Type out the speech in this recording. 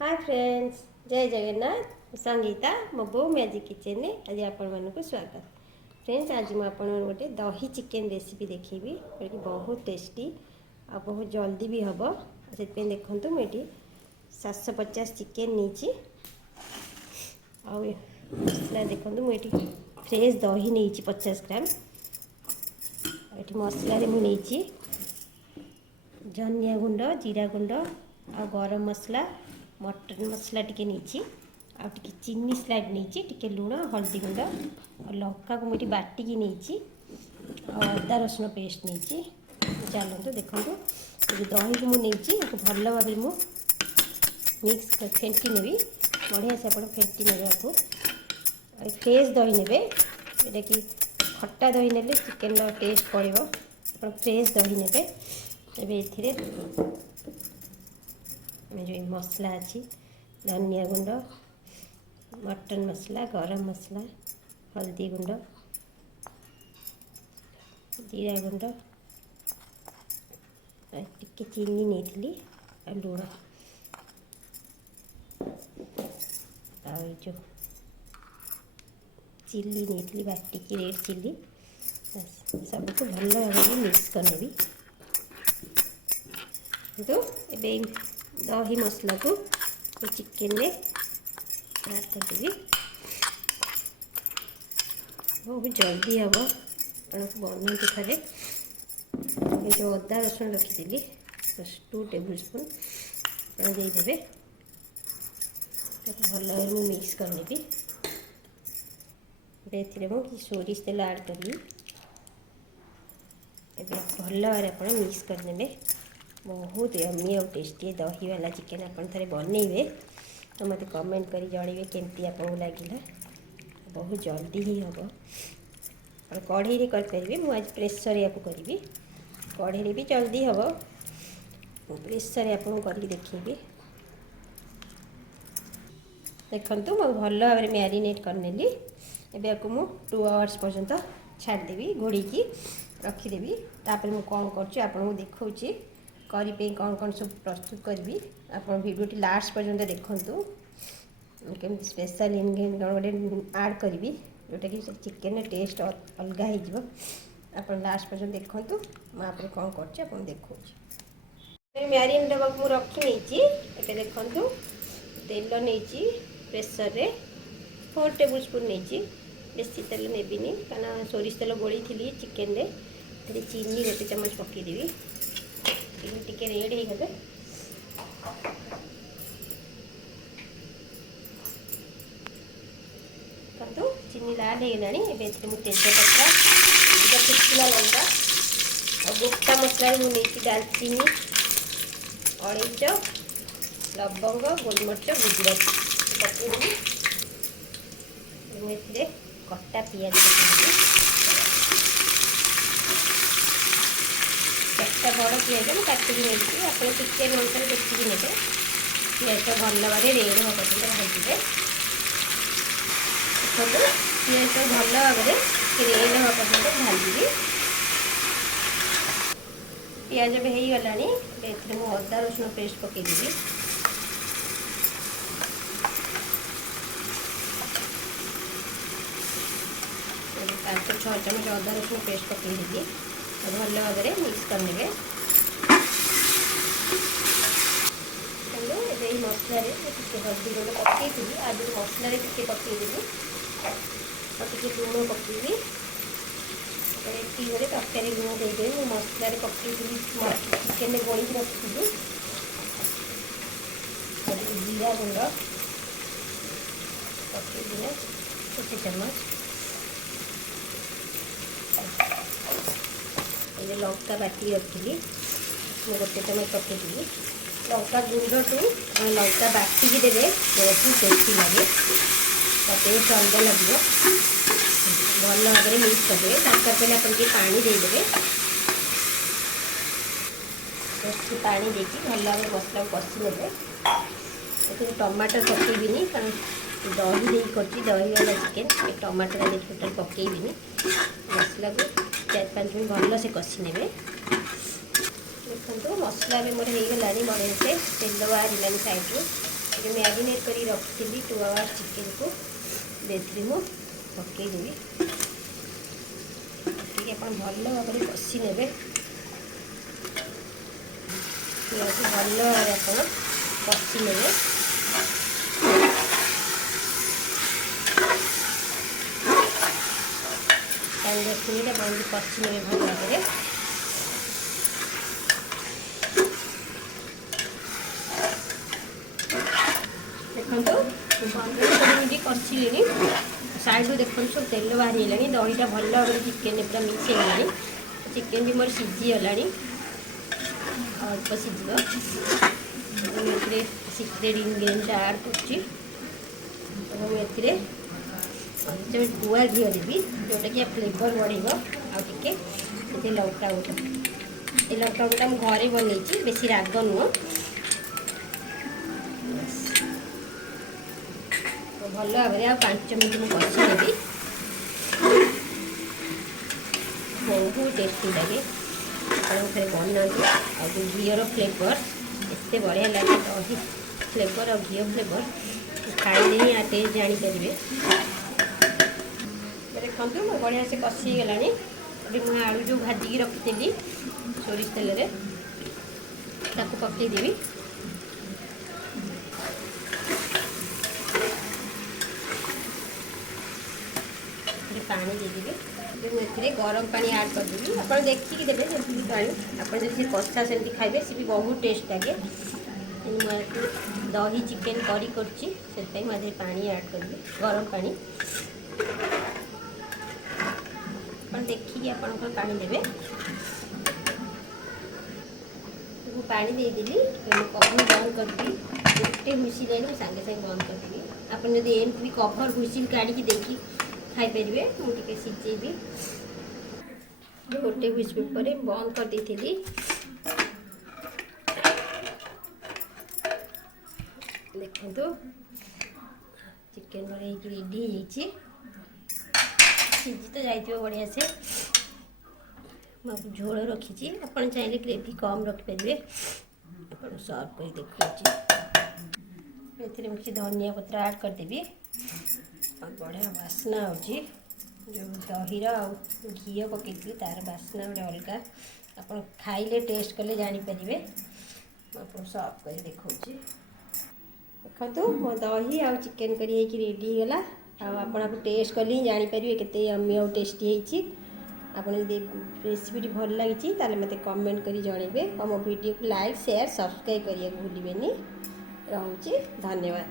Hi friends, जय जगन्नाथ। संगीता मो बो मैजिक किचन में आज आपण स्वागत। फ्रेंड्स, आज मुझे गोटे दही चिकेन रेसिपी देखी बहुत टेस्टी आ बहुत जल्दी भी हम से देखते मुझे 750 चिकेन नहीं मसला देखो मुझे फ्रेश दही नहीं 50 ग्राम। ये मसला मुझे धनिया गुंड, जीरा गुंड आ गरम मसला, मटन मसला टी नहीं आगे चीनी स्लाइड नहीं लुण, हल्दी गुंड और लंका को मुझे बाटिकी नहीं अदा रसुण पेस्ट नहीं। चलते देखो दही को मुझे भल भाव मिक्स फेंटी नेबी बढ़िया से आप फेंटी ने आपको फ्रेश दही ने यहाँ कि खट्टा दही ने चिकेन टेस्ट पड़ो। आप फ्रेश दही ने ये जो मसला अच्छी धनिया गुंड, मटन मसला, गरम मसला, हल्दी गुंड, जीरा गुंड, टिके चीनी नहीं लुण जो चिल्ली नहीं बाटिकी रेड चिल्ली सबको भल भाव मिक्स करनेबी। तो ये दही मसला को चिकेन में ऐड करदेवी। बहुत जल्दी हम बनाते थे। जो अदा रसुण रखीदी 2 टेबल स्पून देदेवे भल भाव मिक्स करनेबी। मुझे सोरिष तेल ऐड करी भल भाव आप मिक्स करदे। बहुत यम्मी और टेस्टी दही वाला चिकेन आप थे बनइबे तो मत कमेंट कर जनइबे केमती आपको लगे। बहुत जल्दी ही हम और कढ़ई करेंगे। मुझे प्रेसर या करी कढ़ई भी जल्दी हम प्रेसर आपको कर देखी। देखु मुझे भल भाव मैरिनेट करनेली। एबे आपको मु 2 आवर्स पर्यंत छाड़देवी घोड़ी रखीदेवी। तापर मुझे कौन कर देखा करी पे कौन कौन सब प्रस्तुत करी। आप वीडियो लास्ट पर्यंत देखूँ केमती स्पेशल इनग्रेडिएंट गोटे ऐड करी जोटा कि चिकेन टेस्ट अलग हो। आप लास्ट पर्यंत देखूँ मुझे कौन कर देखा मैरिनेट हाँ मुझे रखी नहीं। ये देखूँ तेल नहीं प्रेसर रे 4 टेबल स्पून नहीं बेसी तेल नेबिनी कारण सोरिष तेल गोली थी चिकेन रे। चीनी गोटे चम्मच पकईदेवी टिके रेड हो गले चीनी लाल हो गला। मुझे तेजपत्ता शुखला लंका और गोटा मसला मुझे दालचीनी, अलैच, लवंग, गोलमरिच, गुजरात पकईदेवी। मुझे कटा पियाज चार्टा बड़ पिज मुझे काटिकी नहीं आप चिकेन अनुसार देखिए ने पिज तो भल भाव रेड हाँ भाजपे देखो पिज तो भल भाव रेड हाँ पर्यटन भाजी पिज भी हो गला। मुझे अदा रसुण पेस्ट पकईदेवी। 5-6 चम्मच अदा रसुण पेस्ट पकईदेवी भल भाव मिक्स करने। ये मसला हल्दी गुंड पकई आज मसला टी पकईदेवी और टी लुण पकईबी। ये तरकारी लुण देदेवी। मुझे मसला पकई चिकेन गोली रखी जीरा गुंड पकईदी 1 चम्मच। ये लंका बाटी रखी मुझे गोटे चम्मच पकईदी। लंका गुंड टू लंका बाटिकी देवे बहुत टेस्टी लगे टेस्ट अलग लगे। भल भाव मिक्स करदे। तड़का पहले आप पानी देदेवे पानी देकी भल भाव मसला कषि ने। टमाटर पकईबिनी कारण दही दही वाला चिकेन टमाटर टोटाल पकईबिनी। मसला को 4-5 मिनट भल से कषि ने। देखो मसला भी मोर हो गला बढ़िया से तेल बाहर साइड ये मैरिनेट करी रखी 2 आवर्स चिकेन को बेथरे मु पकईदेवी पकईकि आप भल भाव में कषि ने भल भाव आप कषि ने 5-10 मिनट आप कषि ने भल भाव में देखो 15 मिनट कषिले साइड देखो सब तेल बाहरी दहीटा भल भाव में चिकेन पूरा मिक्स हो चिकेन भी मोर सीझीगला अल्प सीझ सिक्रेट इनग्रेडिएंट ऐड कर गुआ घी देवी जोटा कि फ्लेवर बढ़ेगा आगे लंका गुटा ये लंका गुटा मुझे घरे बनई बेसी राग नुह तो भल भाव में 5 मिनट मुझे कषिदेवी बहुत टेस्टी लगे आप बनातु आ घीर फ्लेवर एत बढ़िया लगे दही फ्लेवर और घी फ्लेवर खाइले ही आ टेस्ट जानीपारे देखो मैं बढ़िया से कषिगला मुझे आलू जो भाजिकी रखी सोरिष तेल पकईदेवी पानी देदेवी मुझे गरम पानी ऐड करदेवी आप देखिए देते जमी पानी आप कषा सेमती खाइबे सी भी बहुत टेस्ट लगे दही चिकेन करी कर मुझे पानी ऐड करी गरम पानी आप देखिए आप पानी देवे पानी देदेली कवर बंद करदेवी गोटे हुइसिल आई सागे सागे बंद करदेवी आप एमती भी कवर हुइसिल काढ़ी देखी खाईपारे मुझे सीझेबी गोटे हुइसिल पर बंद कर देती देखो चिकेन रेडी हो सीझी तो जाइए बढ़िया से मुझे झोल रखी आप चाहिए ग्रेवी कम रखिपारे आप सर्व कर देखिए मुझे धनिया पत्र ऐड करदेवी और बढ़िया बास्ना हो जो दहीर घी पकई तार बास्ना गोटे अलग आप खाइले टेस्ट कले जानीपारे आप सर्व कर देखा देखो मो दही आ चिकेन करी रेडी होगा आप टेस्ट कले ही जानीपारे केते यम्मी और टेस्टी होती आपन रेसिपी भल लगी मत कमेंट करी जनइबे और मो वीडियो को लाइक शेयर सब्सक्राइब करिए भूलिबेनी। रहूची धन्यवाद।